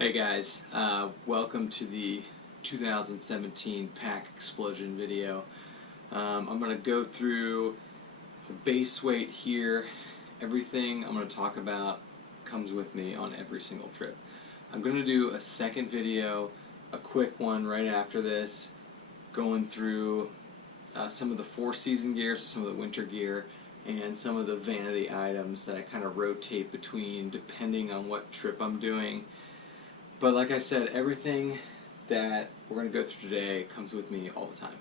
Hey guys, welcome to the 2017 pack explosion video. I'm going to go through the base weight here. Everything I'm going to talk about comes with me on every single trip. I'm going to do a second video, a quick one right after this, going through some of the four-season gear, so some of the winter gear, and some of the vanity items that I kind of rotate between depending on what trip I'm doing. But like I said, everything that we're going to go through today comes with me all the time.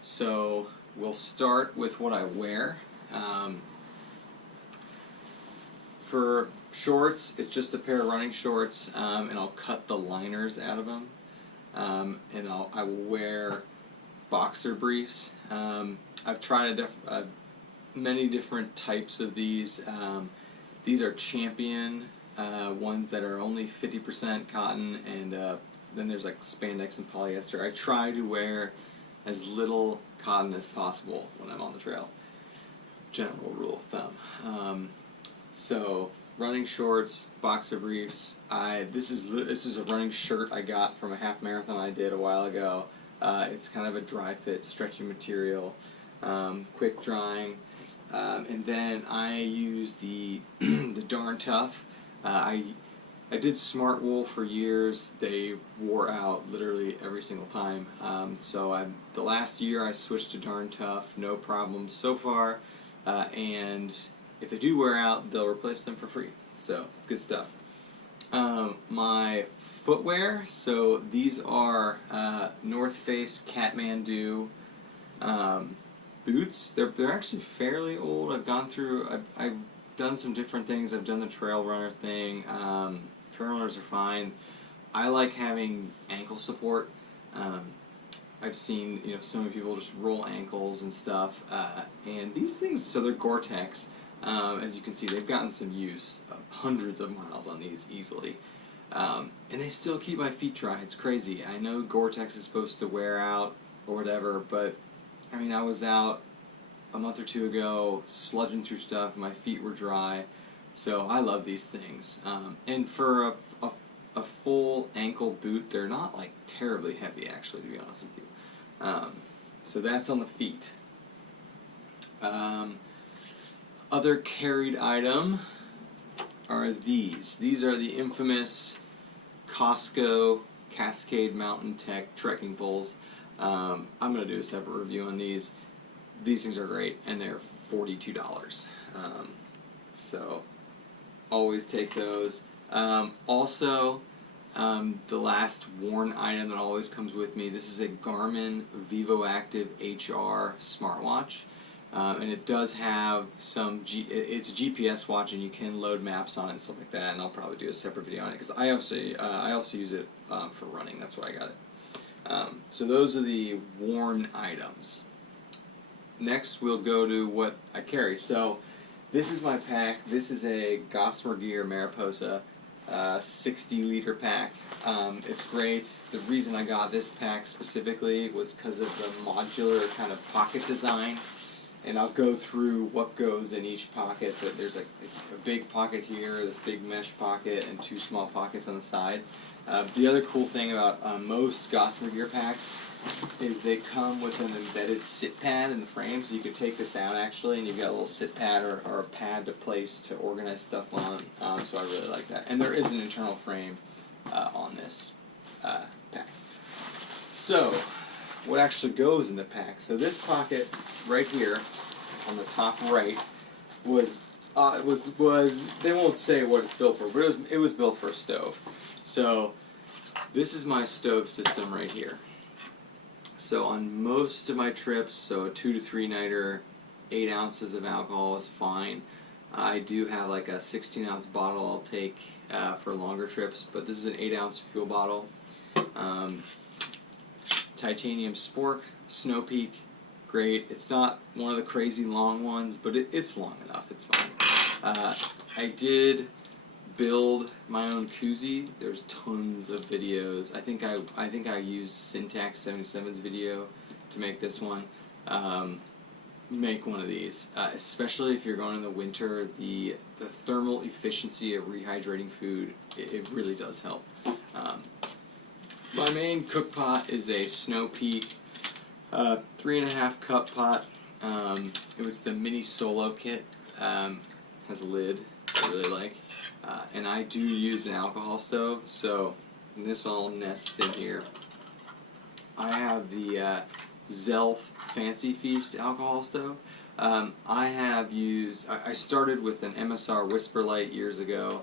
So we'll start with what I wear. For shorts, it's just a pair of running shorts, and I'll cut the liners out of them. And I will wear boxer briefs. I've tried many different types of these. These are Champion ones that are only 50% cotton, and then there's like spandex and polyester. I try to wear as little cotton as possible when I'm on the trail. General rule of thumb. So running shorts, boxer briefs. This is a running shirt I got from a half marathon I did a while ago. It's kind of a dry fit, stretchy material, quick drying. And then I use the the Darn Tough. I did Smart Wool for years. They wore out literally every single time. So the last year I switched to Darn Tough, no problems so far. And if they do wear out, they'll replace them for free. So good stuff. My footwear. So these are North Face Kathmandu boots. They're actually fairly old. I've done some different things. I've done the trail runner thing. Trail runners are fine. I like having ankle support. I've seen so many people just roll ankles and stuff. And these things, so they're Gore-Tex. As you can see, they've gotten some use. Hundreds of miles on these easily. And they still keep my feet dry. It's crazy. I know Gore-Tex is supposed to wear out or whatever, but I mean, I was out a month or two ago sludging through stuff, my feet were dry, so I love these things. And for a full ankle boot, they're not like terribly heavy actually, to be honest with you. So that's on the feet. Other carried item are these. These are the infamous Costco Cascade Mountain Tech trekking poles. I'm going to do a separate review on these. These things are great, and they're $42. So always take those. Also, the last worn item that always comes with me, this is a Garmin VivoActive HR smartwatch. And it does have it's a GPS watch, and you can load maps on it and stuff like that, and I'll probably do a separate video on it, because I also use it for running. That's why I got it. So those are the worn items. Next we'll go to what I carry. So this is my pack. This is a Gossamer Gear Mariposa 60-liter pack. It's great. The reason I got this pack specifically was because of the modular kind of pocket design. And I'll go through what goes in each pocket, but there's a big pocket here, this big mesh pocket, and two small pockets on the side. The other cool thing about most Gossamer Gear packs is they come with an embedded sit pad in the frame, so you could take this out actually, and you've got a little sit pad or a pad to place to organize stuff on, so I really like that. And there is an internal frame on this pack. So, what actually goes in the pack? So this pocket right here on the top right was they won't say what it's built for, but it was built for a stove. So this is my stove system right here. So on most of my trips, so a 2 to 3 nighter, 8 ounces of alcohol is fine. I do have like a 16-ounce bottle I'll take for longer trips, but this is an 8-ounce fuel bottle. Titanium spork, Snow Peak, great. It's not one of the crazy long ones, but it's long enough. It's fine. I did build my own koozie. There's tons of videos. I think I used Syntax 77's video to make this one. Make one of these, especially if you're going in the winter. The thermal efficiency of rehydrating food, it really does help. My main cook pot is a Snow Peak 3.5 cup pot. It was the mini solo kit. Has a lid I really like. And I do use an alcohol stove, so this all nests in here. I have the Zelf Fancy Feast alcohol stove. I started with an MSR Whisper Light years ago.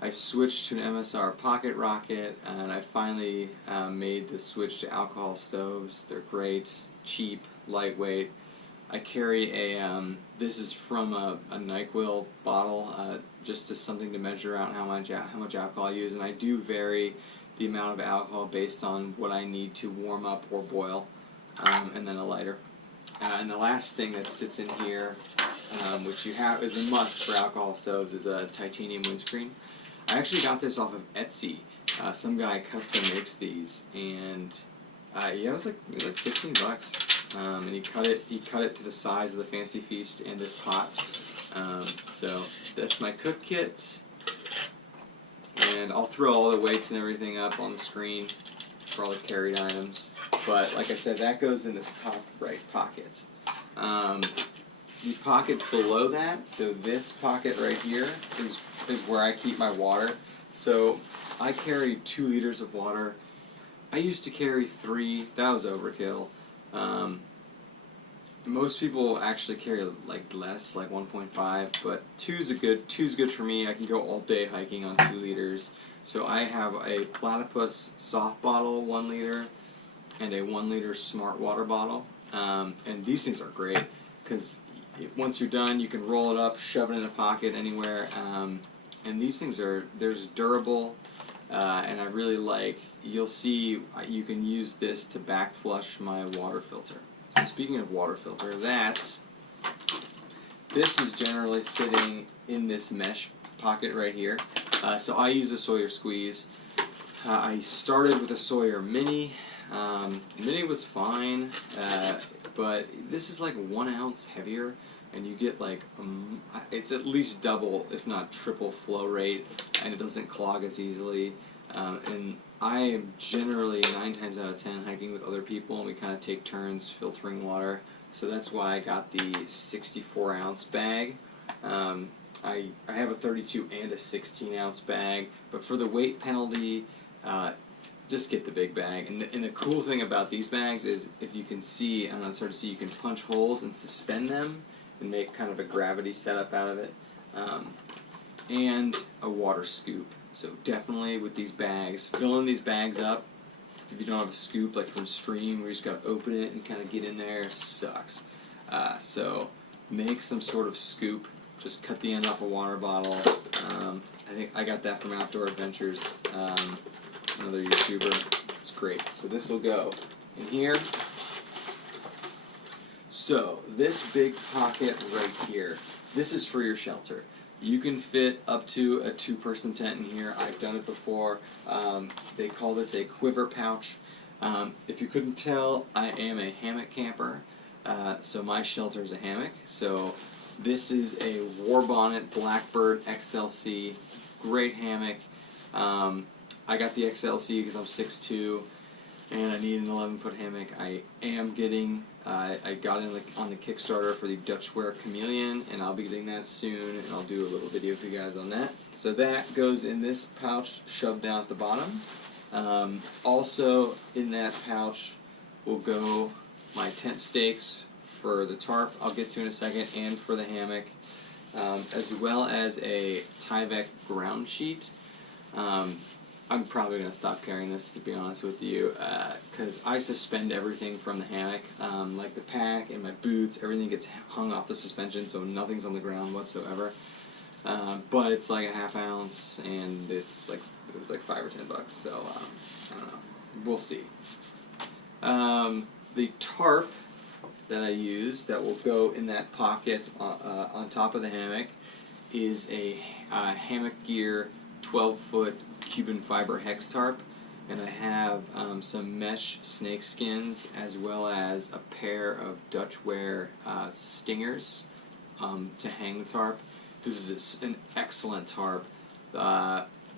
I switched to an MSR Pocket Rocket, and I finally made the switch to alcohol stoves. They're great, cheap, lightweight. I carry a, this is from a NyQuil bottle, just as something to measure out how much alcohol I use, and I do vary the amount of alcohol based on what I need to warm up or boil, and then a lighter. And the last thing that sits in here, which is a must for alcohol stoves, is a titanium windscreen. I actually got this off of Etsy. Some guy custom makes these, and yeah, it was like 15 bucks. And he cut it to the size of the Fancy Feast and this pot. So that's my cook kit, and I'll throw all the weights and everything up on the screen for all the carried items. But like I said, that goes in this top right pocket. The pocket below that, so this pocket right here is where I keep my water. So I carry 2 liters of water. I used to carry 3. That was overkill. Most people actually carry like less, like 1.5, but 2's good for me. I can go all day hiking on 2 liters. So I have a Platypus soft bottle 1 liter and a 1 liter smart water bottle. And these things are great because once you're done, you can roll it up, shove it in a pocket anywhere. And these things they're durable, and I really like. You'll see you can use this to back flush my water filter. So speaking of water filter, this is generally sitting in this mesh pocket right here. So I use a Sawyer squeeze. I started with a Sawyer Mini. Mini was fine, but this is like 1 ounce heavier, and you get like it's at least double, if not triple, flow rate, and it doesn't clog as easily. And I am generally 9 times out of 10 hiking with other people, and we kind of take turns filtering water. So that's why I got the 64 ounce bag. I have a 32 and a 16 ounce bag, but for the weight penalty, just get the big bag. And the cool thing about these bags is, if you can see, I don't know, it's hard to see, you can punch holes and suspend them and make kind of a gravity setup out of it. And a water scoop. So definitely with these bags, filling these bags up, if you don't have a scoop like from Stream where you just got to open it and kind of get in there, sucks. So make some sort of scoop. Just cut the end off a water bottle. I think I got that from Outdoor Adventures, another YouTuber. It's great. So this will go in here. So this big pocket right here, this is for your shelter. You can fit up to a 2-person tent in here. I've done it before. They call this a quiver pouch. If you couldn't tell, I am a hammock camper. So my shelter is a hammock. So this is a War Bonnet Blackbird XLC. Great hammock. I got the XLC because I'm 6'2", and I need an 11-foot hammock. I am getting, I got in on the Kickstarter for the Dutchware Chameleon, and I'll be getting that soon, and I'll do a little video for you guys on that. So that goes in this pouch shoved down at the bottom. Also in that pouch will go my tent stakes for the tarp I'll get to in a second, and for the hammock, as well as a Tyvek ground sheet. I'm probably going to stop carrying this, to be honest with you, because I suspend everything from the hammock, like the pack and my boots, everything gets hung off the suspension, so nothing's on the ground whatsoever. But it's like a ½ ounce, and it was like $5 or $10, so I don't know, we'll see. The tarp that I use that will go in that pocket on top of the hammock is a Hammock Gear 12-foot Cuban fiber hex tarp, and I have some mesh snake skins as well as a pair of Dutchware stingers to hang the tarp. This is an excellent tarp.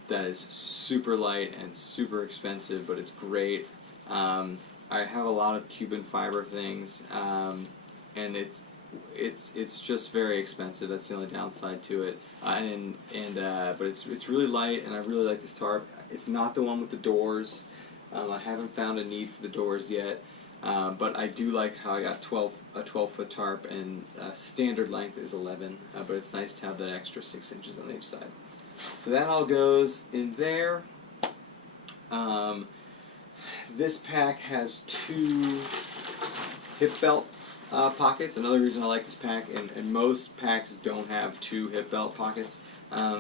that is super light and super expensive, but it's great. I have a lot of Cuban fiber things, and it's just very expensive. That's the only downside to it. But it's really light, and I really like this tarp. It's not the one with the doors. I haven't found a need for the doors yet, but I do like how I got a 12-foot tarp, and standard length is 11. But it's nice to have that extra 6 inches on each side. So that all goes in there. This pack has 2 hip belt pockets. Another reason I like this pack, and most packs don't have 2 hip belt pockets.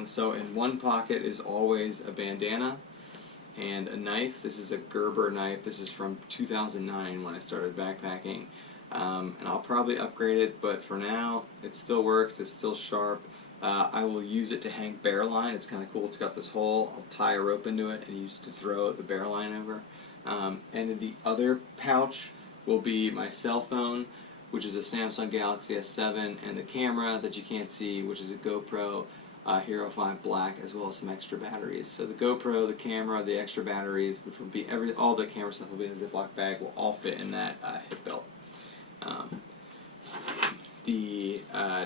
So in one pocket is always a bandana and a knife. This is a Gerber knife. This is from 2009 when I started backpacking. And I'll probably upgrade it, but for now it still works. It's still sharp. I will use it to hang bear line. It's kind of cool. It's got this hole. I'll tie a rope into it and use it to throw the bear line over. And in the other pouch will be my cell phone, which is a Samsung Galaxy S7, and the camera that you can't see, which is a GoPro Hero 5 Black, as well as some extra batteries. So the GoPro, the camera, the extra batteries, which will be all the camera stuff will be in a Ziploc bag, will all fit in that hip belt. The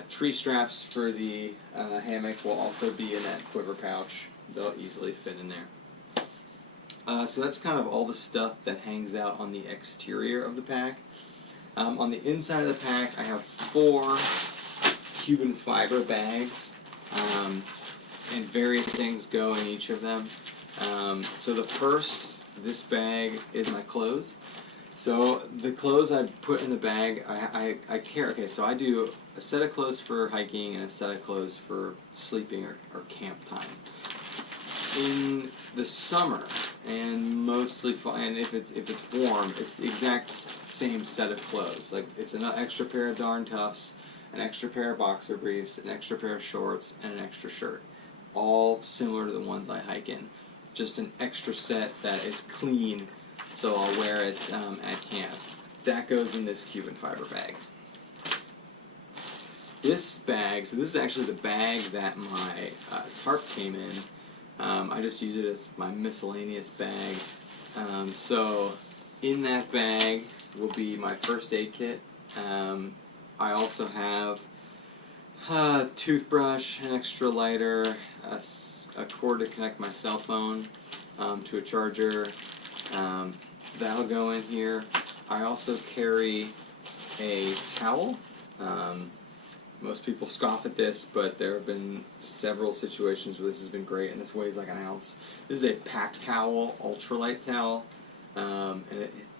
tree straps for the hammock will also be in that quiver pouch. They'll easily fit in there. So that's kind of all the stuff that hangs out on the exterior of the pack. On the inside of the pack, I have 4 Cuban fiber bags, and various things go in each of them. So this bag is my clothes. So the clothes I put in the bag, I carry. Okay, so I do a set of clothes for hiking and a set of clothes for sleeping or camp time. In the summer, and mostly and if it's warm, it's the exact same set of clothes. Like, it's an extra pair of darn tufts, an extra pair of boxer briefs, an extra pair of shorts, and an extra shirt. All similar to the ones I hike in. Just an extra set that is clean, so I'll wear it at camp. That goes in this Cuban fiber bag. This bag, so this is actually the bag that my tarp came in. I just use it as my miscellaneous bag. So in that bag will be my first aid kit. I also have a toothbrush, an extra lighter, a cord to connect my cell phone to a charger. That'll go in here. I also carry a towel. Most people scoff at this, but there have been several situations where this has been great, and this weighs like an ounce. This is a pack towel, ultralight towel, and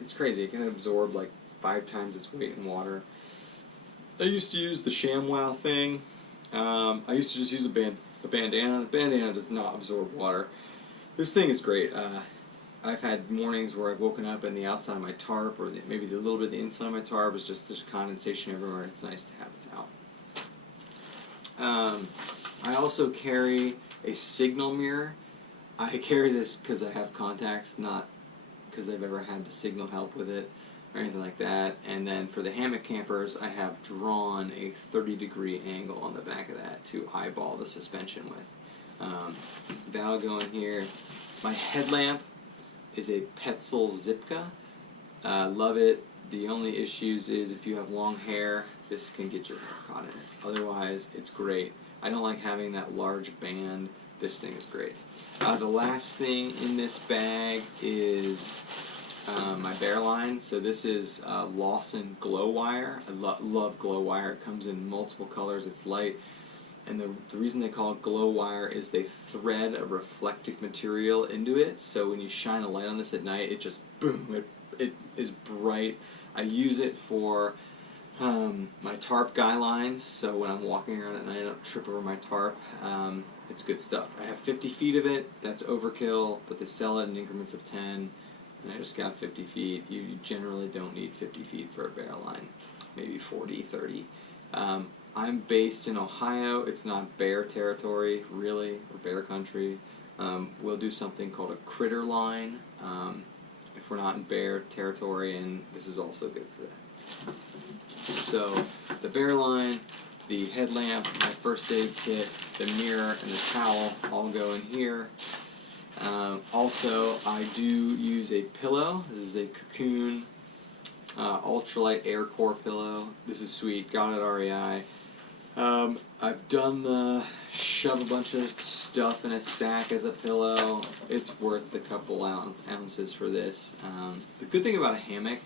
it's crazy. It can absorb like 5 times its weight in water. I used to use the ShamWow thing. I used to just use a bandana. The bandana does not absorb water. This thing is great. I've had mornings where I've woken up and the outside of my tarp, or maybe a little bit of the inside of my tarp, is just there's condensation everywhere. It's nice to have a towel. I also carry a signal mirror. I carry this because I have contacts, not because I've ever had to signal help with it or anything like that. And then for the hammock campers, I have drawn a 30-degree angle on the back of that to eyeball the suspension with. That'll go in here. My headlamp is a Petzl Zipka. Love it. The only issues is if you have long hair, this can get your hair caught in it. Otherwise, it's great. I don't like having that large band. This thing is great. The last thing in this bag is my bear line. So this is Lawson Glow Wire. I love Glow Wire. It comes in multiple colors. It's light. And the reason they call it glow wire is they thread a reflective material into it. So when you shine a light on this at night, it just, boom, it is bright. I use it for my tarp guy lines, so when I'm walking around at night I don't trip over my tarp. It's good stuff. I have 50 feet of it. That's overkill, but they sell it in increments of 10, and I just got 50 feet. You generally don't need 50 feet for a bear line, maybe 40, 30. I'm based in Ohio. It's not bear territory, really, or bear country. We'll do something called a critter line if we're not in bear territory, and this is also good for that. So the bear line, the headlamp, my first aid kit, the mirror, and the towel all go in here. Also, I do use a pillow. This is a Cocoon ultralight air core pillow. This is sweet. Got it at REI. I've done the shove a bunch of stuff in a sack as a pillow. It's worth a couple ounces for this. The good thing about a hammock,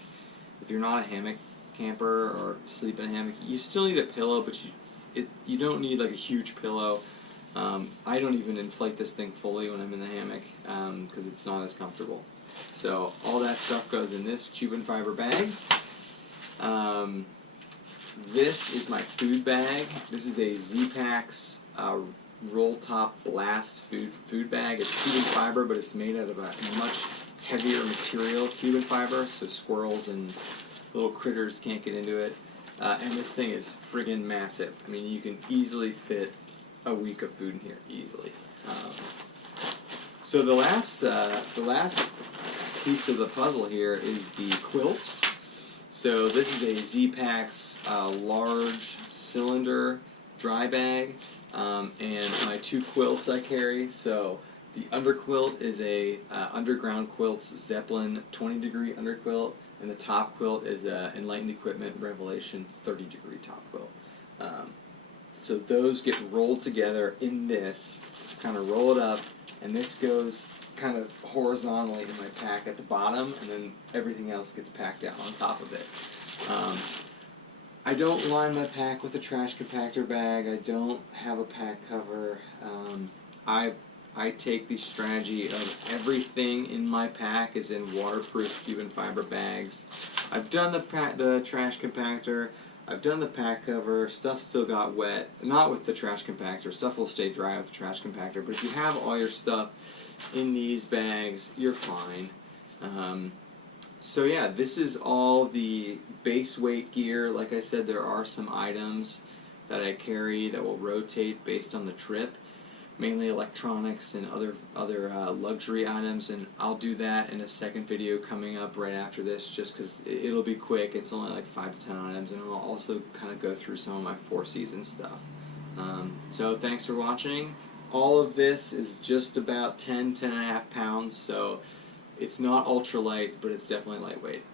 if you're not a hammock camper or sleep in a hammock, you still need a pillow, but you don't need like a huge pillow. I don't even inflate this thing fully when I'm in the hammock because it's not as comfortable. So all that stuff goes in this Cuban fiber bag. This is my food bag. This is a Z-Packs roll top blast food bag. It's Cuban fiber, but it's made out of a much heavier material, Cuban fiber, so squirrels and little critters can't get into it. And this thing is friggin' massive. I mean, you can easily fit a week of food in here, easily. So the last piece of the puzzle here is the quilts. So this is a Z-Packs large cylinder dry bag, and my two quilts I carry. So the underquilt is a Underground Quilts Zeppelin 20-degree underquilt, and the top quilt is a Enlightened Equipment Revelation 30-degree top quilt. So those get rolled together in this, kind of roll it up, and this goes kind of horizontally in my pack at the bottom, and then everything else gets packed down on top of it. I don't line my pack with a trash compactor bag. I don't have a pack cover. I take the strategy of everything in my pack is in waterproof Cuban fiber bags. I've done the trash compactor. I've done the pack cover. Stuff still got wet. Not with the trash compactor. Stuff will stay dry with the trash compactor. But if you have all your stuff in these bags, you're fine. So yeah, this is all the base weight gear. Like I said, there are some items that I carry that will rotate based on the trip. Mainly electronics and other luxury items, and I'll do that in a second video coming up right after this, just because it'll be quick. It's only like 5 to 10 items, and I'll also kind of go through some of my Four Seasons stuff. So thanks for watching. All of this is just about 10.5 pounds, so it's not ultralight, but it's definitely lightweight.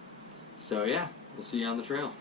So yeah, we'll see you on the trail.